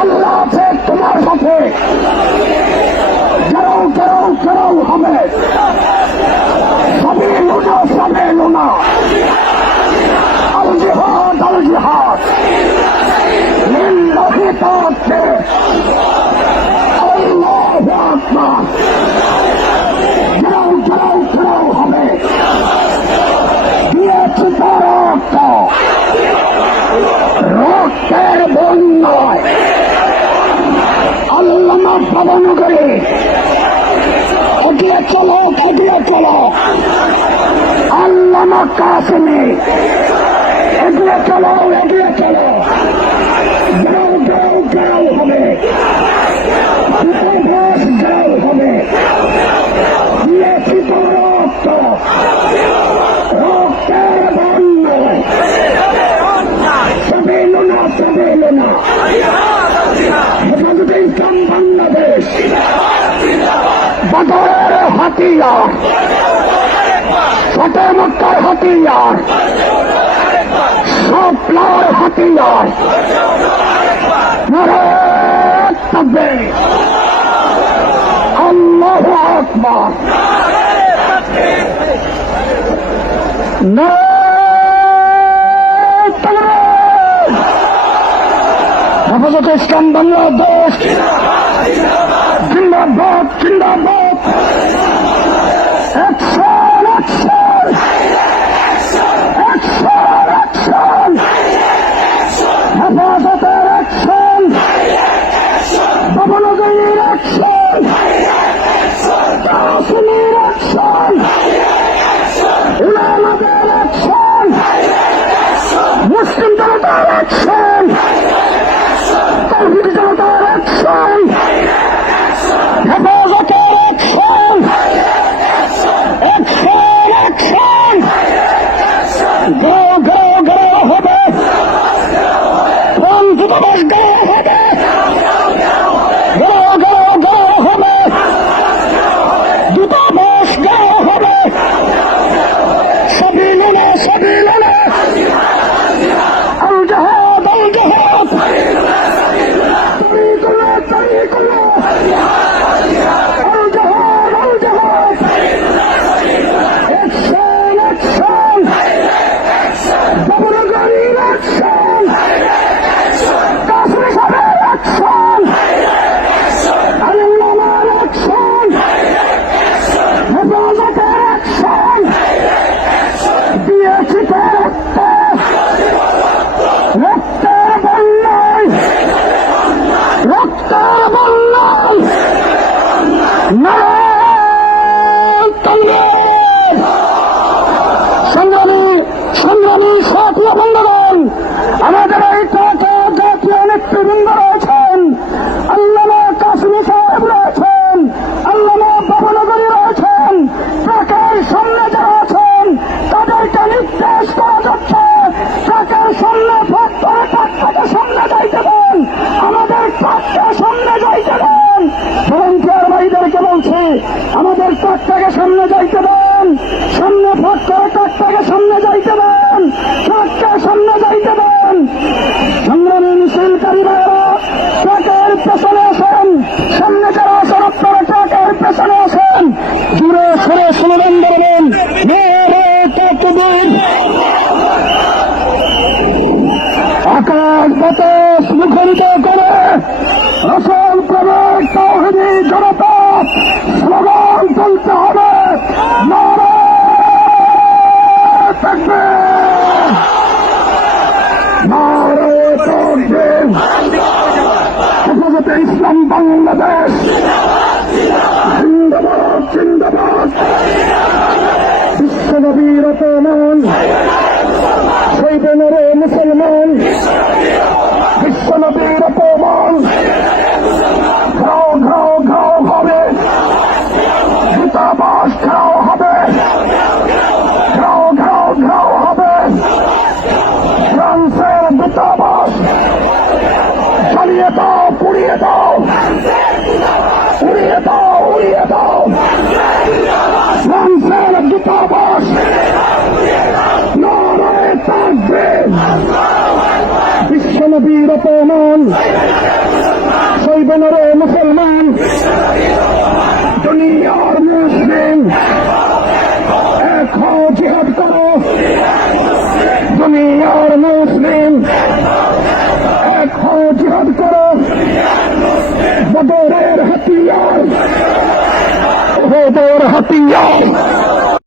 আল্লাহ আছে তোমার সাথে। কেউ কেউ কেউ হবে সবই লুনা সবে লুনা। আল জিহাদ আল জিহাদ লিল্লাহি তাকবীর আল্লাহু আকবার। কেউ কেউ কেউ হবে দিয়েছি রক্ত, রক্তের বন্যায় আল্লামা ভবনগরে এগিয়ে চলো, এগিয়ে চলো। আল্লামা কাসেমে এগিয়ে চলো, এগিয়ে চলো। গাও গাও গাও হবে, গাও হবে। দিয়েছি তো রক্ত, রক্তের বন্যায় সবে লোনা সবে লোনা। হেফাজতে ইসলাম বাংলাদেশ বদরের হাতিয়ার, ফতে মক্কার হাতিয়ার, স্বপ্নার হাতিয়ার। নারায়ে তাকবীর আল্লাহু আকবার। নারায়ে তাকবীর। হেফাজতে ইসলাম বাংলাদেশ জিন্দাবাদ, জিন্দাবাদ। Action, action, action, action. হেফাজতের অ্যাকশন, ভবনগরীর অ্যাকশন, কাসেমের অ্যাকশন, উলামাদের অ্যাকশন, মুসলিম জনতার অ্যাকশন, তাওহীদি জনতার অ্যাকশন, হেফাজতের অ্যাকশন, অ্যাকশন, অ্যাকশন। গাও গাও গাও হবে, দূতাবাস গাও হবে, গাও গাও গাও হবে, দূতাবাস গাও হবে। সবই লোনা সবই লোনা। আল জিহাদ আল জিহাদ তরিকুল্লাহ তরিকুল্লাহ। আল জিহাদ আল জিহাদ। অ্যাকশন, অ্যাকশন, ভবনগরীর অ্যাকশন, কাসেম সাহেবের অ্যাকশন, আল্লামার অ্যাকশন, হেফাজতের অ্যাকশন। দিয়েছি তো রক্ত, রক্তের বন্যায়, রক্তের বন্যায়। নারায়ে তাকবীর। সংগ্রামী সংগ্রামী সাথী বন্ধুগণ, আমাদের এই জাতীয় নেতৃবৃন্দ রয়েছেন, আল্লামা কাসেমী সাহেব রয়েছেন, আল্লামা ভবনগরী রয়েছেন। ট্রাকের সামনে যারা আছেন তাদেরকে নির্দেশ করা যাচ্ছে ট্রাকের সামনে ফাঁক করে ট্রাকটাকে সামনে যাইতে দেন, আমাদের ট্রাককে সামনে যাইতে দেন। ভলান্টিয়ার ভাইদেরকে বলছি আমাদের ট্রাকটাকে সামনে যাইতে দেন, সামনে ফাঁক করে ট্রাকটাকে সামনে যাইতে দেন, ট্রাককে সামনে যাইতে দেন। সংগ্রামী মিছিলকারী ভাইয়েরা ট্রাকের পেছনে আসেন, সামনে যারা আছেন আপনারা ট্রাকের পেছনে আসেন। জুড়ে সরে স্লোগান দেবেন নারায়ে তাকবীর। আকাশ বাতাস মুখরিত করে রসুল প্রেমের তাওহীদি জনতা স্লোগান তুলতে হবে নারায়ে তাকবীর, নারায়ে তাকবীর। হেফাজতে ইসলাম বাংলাদেশ জিন্দাবাদ, জিন্দাবাদ। বিশ্বনবীর অপমান শহীদে নরে মুসলমান, বিশ্বনবীর অপমান। ঘাও ঘাও ঘাও হবে, দূতাবাস ঘাও হবে, ঘাও ঘাও ঘাও হবে। ফ্রান্সের দূতাবাস জ্বালিয়ে দাও, পুড়িয়ে দাও, উড়িয়ে দাও, উড়িয়ে দাও। ফ্রান্সের দূতাবাস নারায়ে তাকবীর। বিশ্বনবীর অপমান বোনেরা মুসলমান, দুনিয়ার মুসলিম এক হও, জিহাদ করো। দুনিয়ার মুসলিম এক হও, জিহাদ করো। বদরের হাতিয়ার, উহুদের হাতিয়ার